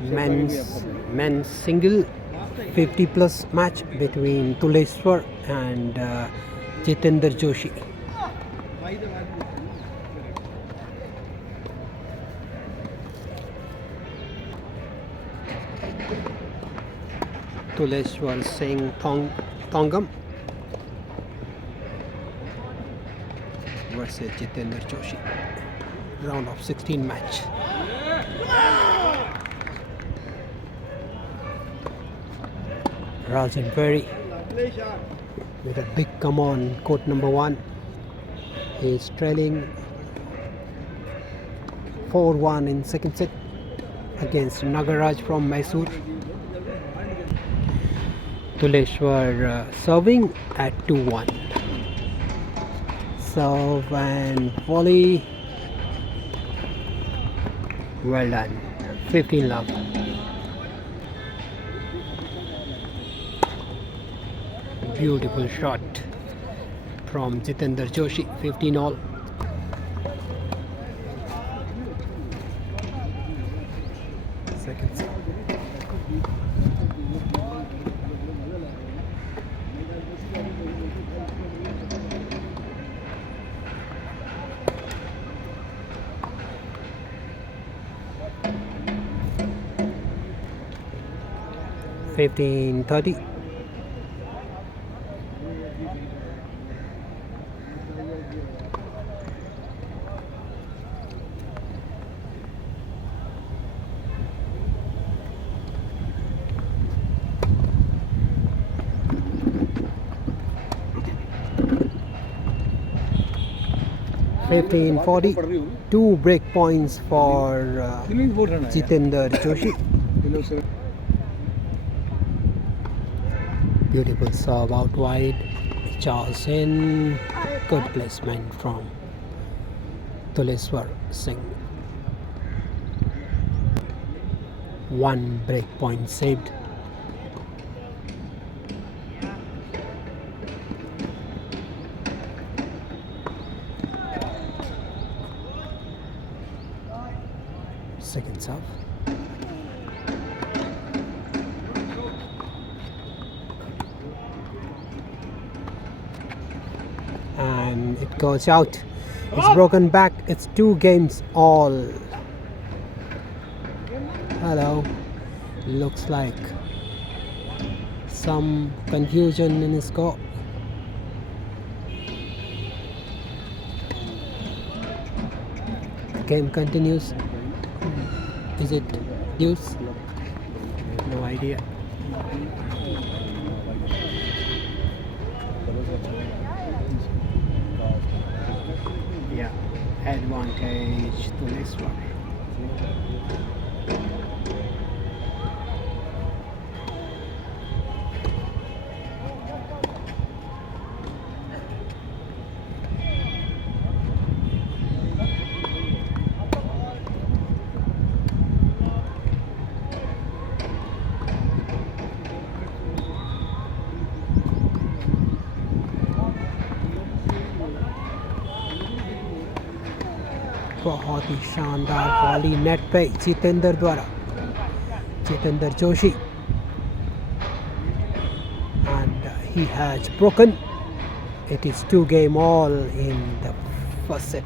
men's single 50 plus match between Tuleshwar and Jitender Joshi. Tuleshwar Singh Tongam versus Jitender Joshi. Round of 16 match. Rajan Perry with a big come on, court number 1. He is trailing 4-1 in second set against Nagaraj from Mysore. Tuleshwar serving at 2-1. Serve and volley. Well done. 15 love. Beautiful shot from Jitender Joshi. 15 all. Second set. Fifteen 30. Fifteen 40. 2 break points for Jitender Joshi. Beautiful serve out wide. Charles in. Good placement from Tuleshwar Singh. 1 break point saved. Second serve. And it goes out. It's broken back. It's 2 games all. Hello. Looks like some confusion in his score. Game continues. Is it deuce? No idea. Yeah, advantage to this one. बहुत ही शानदार volley net पे जितेंद्र द्वारा, Jitendra Joshi, and he has broken. It is 2 game all in the first set.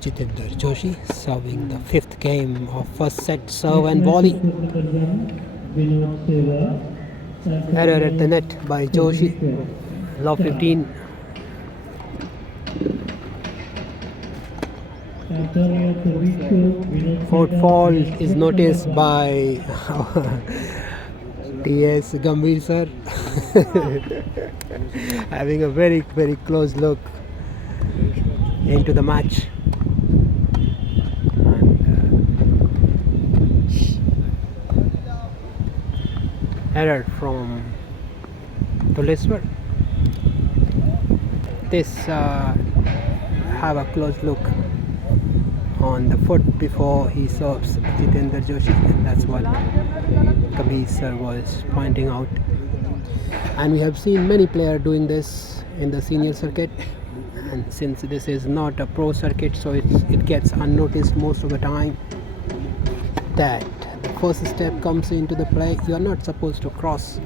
Jitender Joshi serving the 5th game of first set, serve and volley. Error at the net by Joshi. Love 15. Fourth fall is noticed by T.S. Gambhir sir. Having a very close look into the match. Error from Tuleshwar. This have a close look on the foot before he serves Jitender Joshi, and that's what Kabir sir was pointing out. And we have seen many players doing this in the senior circuit. And since this is not a pro circuit, so it gets unnoticed most of the time. That the first step comes into the play. You are not supposed to cross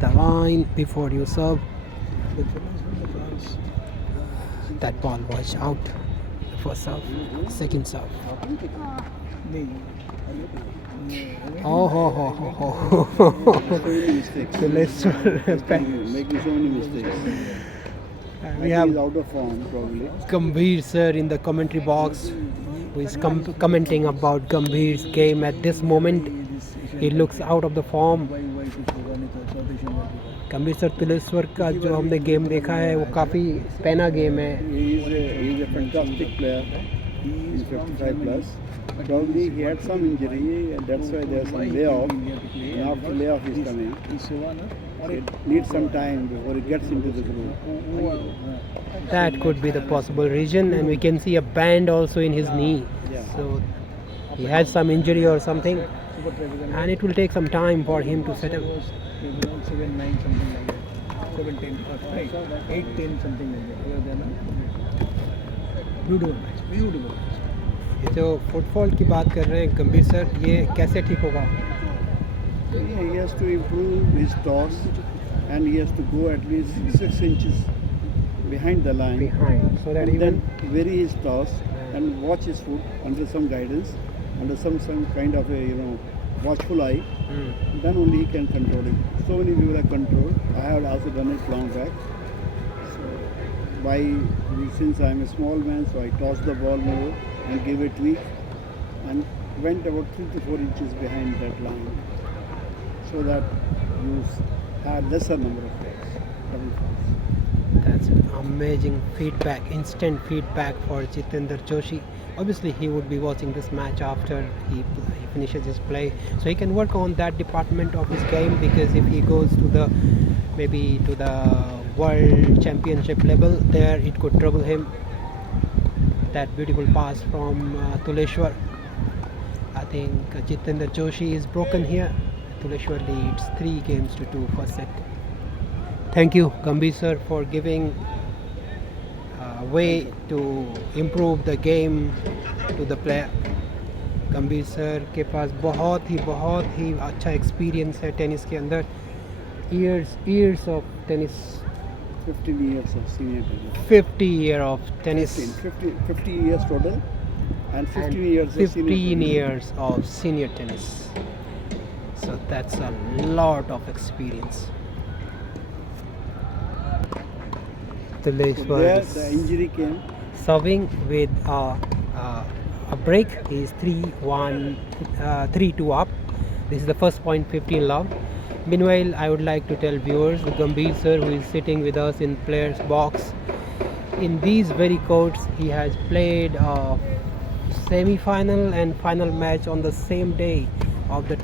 the line before you serve. That ball was out. First serve, second serve. Oh, ho, ho, ho, ho. So let's making so many mistakes. we He have is out of form probably. Gambhir sir in the commentary box, who is commenting about Gambhir's game at this moment. He looks out of the form. गंभीर sir Tuleshwar का जो हमने game देखा है वो काफ़ी पैना game है. He is a fantastic player. He is 55 plus. Probably he had some injury and that's why there's some layoff. And after layoff he's coming. It needs some time before he gets into the group. That could be the possible reason, and we can see a band also in his knee. So he had some injury or something, and it will take some time for him to settle. 7, 9 something like that. 7, 10, 8, 10 something like that. Beautiful match, beautiful match. ये जो football की बात कर रहे हैं गंभीर sir, ये कैसे ठीक होगा? He has to improve his toss and he has to go at least 6 inches behind the line. Behind, so that And even then vary his toss and watch his foot under some guidance, under some kind of a watchful eye. Then only he can control it. So many people have controlled. I have also done it long back. So since I am a small man, so I toss the ball more and give a tweak and went about 3 to 4 inches behind that line, so that you have lesser number of falls, double falls. that's amazing feedback, instant feedback for Jitendra Joshi. Obviously he would be watching this match after he finishes his play, so he can work on that department of his game, because if he goes to the world championship level, there it could trouble him. That beautiful pass from Tuleshwar. I think Jitendra Joshi is broken here. Tuleshwar leads 3 games to 2 first set. Thank you Gambhir sir for giving way to improve the game to the player. गंभीर sir के पास बहुत ही अच्छा experience है tennis के अंदर. years of tennis, 15 years of senior tennis. 50 years of tennis, 50 years total and 15 years of 15 senior tennis. years of senior tennis. So that's a lot of experience. Dilesh So there was the injury came. serving with a break. He is 3-1, 3-2 up. This is the first point, 15 love. Meanwhile, I would like to tell viewers, Gambhir sir, who is sitting with us in players box, in these very courts he has played a semi-final and final match on the same day of the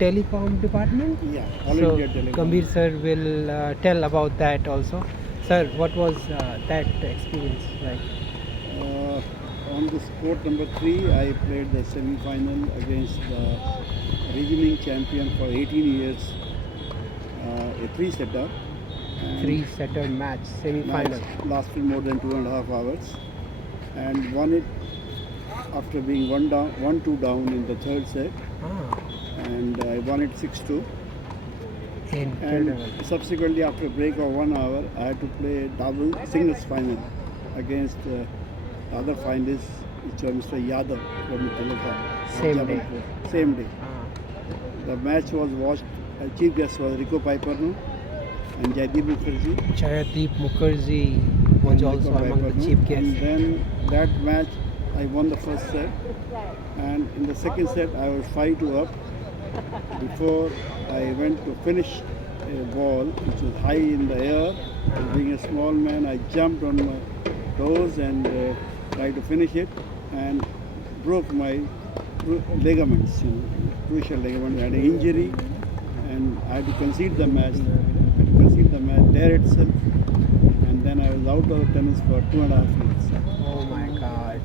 telecom department. Yeah, all So India Telecom. Gambhir sir will tell about that also. Sir, what was that experience like? On this court number 3, I played the semi-final against the regional champion for 18 years, a 3-setter. And 3-setter match, semi-final. match lasted more than 2.5 hours and won it after being 1-2 down in the third set, Ah, and I won it 6-2. incredible. And subsequently, after a break of 1 hour, I had to play double singles final against other finalists, which were Mr. Yadav from Telecom. Same day. Same day. Ah, The match was watched. Chief guest was Rico Piperno and Jaideep Mukherjee. Jaideep Mukherjee was and also Rico among the Piperno. chief And guests. then that match, I won the first set, and in the second set, I was 5-2 up. Before I went to finish a ball which was high in the air, and being a small man, I jumped on my toes and tried to finish it, and broke my ligaments, crucial ligament. I had an injury, and I had to concede the match. There itself, and then I was out of tennis for 2.5 months. Oh my God.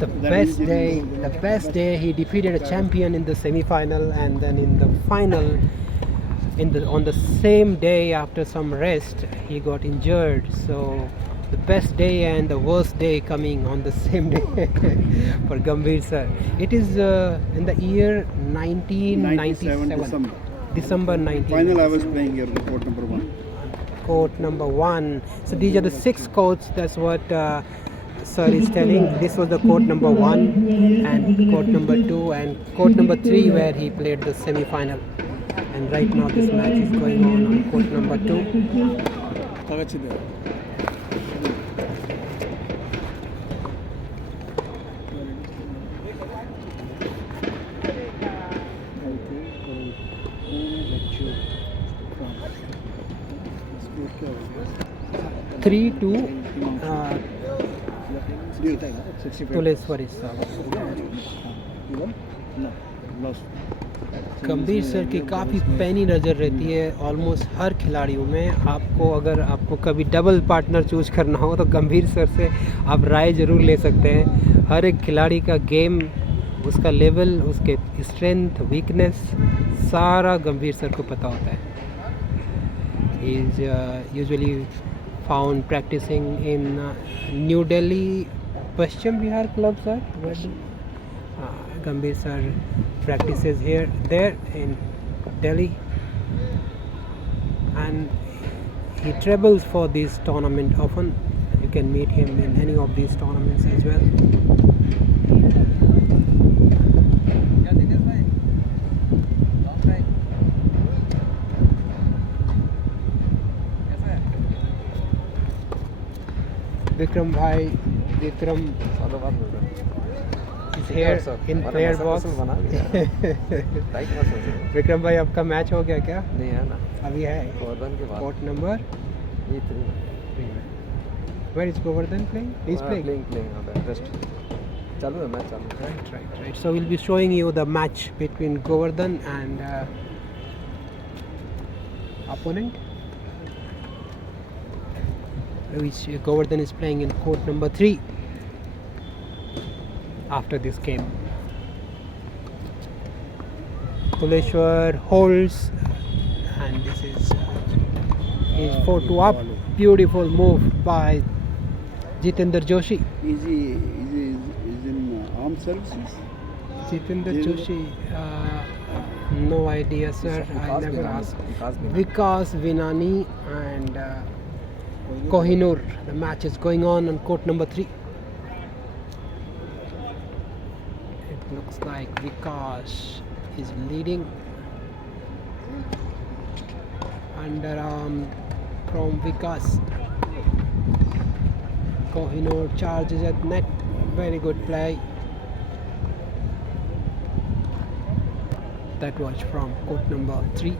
The That best injury day, is- the best day he defeated a champion in the semi-final, and then in the final, on the same day after some rest, he got injured. So the best day and the worst day coming on the same day for Gambhir sir. It is in the year 1997, 97 December 19. Final I was playing here in court number 1. Court number 1. So these are the 6 courts. That's what sir is telling. This was the court number 1 and court number 2 and court number 3 where he played the semi-final. And right now this match is going on court number 2. 다 같이 돼요. Score क्या हो गया? 3-2 65. Tuleswari sir. गंभीर sir की काफ़ी पैनी नज़र रहती है ऑलमोस्ट हर खिलाड़ियों में। आपको अगर आपको कभी डबल पार्टनर चूज करना हो तो गंभीर सर से आप राय ज़रूर ले सकते हैं। हर एक खिलाड़ी का गेम, उसका लेवल, उसके स्ट्रेंथ, वीकनेस सारा गंभीर सर को पता होता है। He is usually found practicing in New Delhi Paschim Vihar club sir. Gambhir sir practices there in Delhi, and he travels for this tournament often. You can meet him in any of these tournaments as well. Vikram is here in player box. Vikram भाई आपका match हो गया क्या? नहीं है ना, अभी है गोवर्धन के बाद कोर्ट नंबर ये 3 Where is Govardhan playing? He's playing. यहाँ पे रेस्ट चालू है, मैच चालू है। Right. So we'll be showing you the match between Govardhan and opponent, which Govardhan is playing in court number 3 after this game. Tuleshwar holds, and this is 4-2 up. Beautiful move by Jitendra Joshi. Is in armed services? Jitendra Jitendra- Joshi, no idea, sir. I never asked. Vikas Vinani and Kohinoor. The match is going on court number 3. It looks like Vikas is leading. Underarm from Vikas. Kohinoor charges at net. Very good play. That was from court number 3.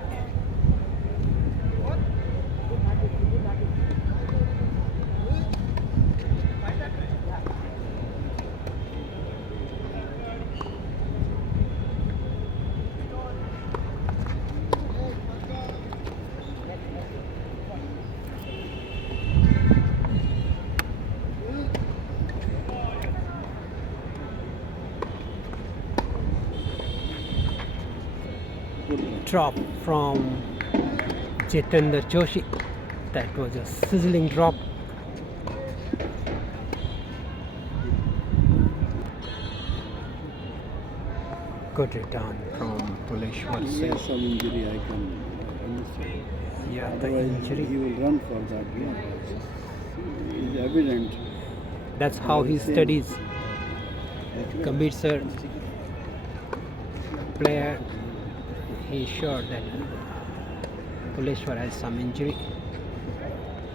Drop from Jitendra Joshi. That was a sizzling drop. Good return from Tuleshwar He Singh. has some injury, I can understand. Yeah, the Otherwise, injury. he will run for that game. It's evident. That's how he Same. studies. Gambhir sir, player, he is sure that Tuleshwar has some injury.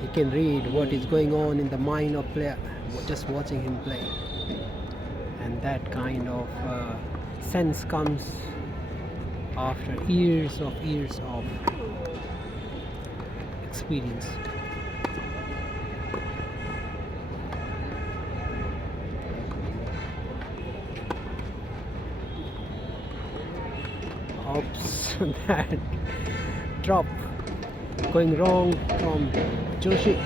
He can read what is going on in the mind of player just watching him play, and that kind of sense comes after years of experience. Oops, that drop going wrong from Joshi.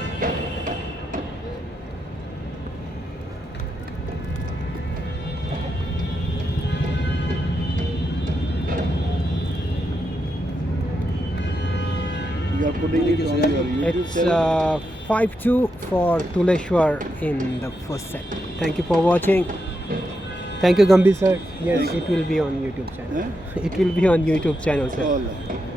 You are putting it on your YouTube It's channel. 5-2 for Tuleshwar in the first set. Thank you for watching. Thank you, Gambhir sir. Yes, Thank you. it will be on YouTube channel. Eh? It will be on YouTube channel, sir. All right.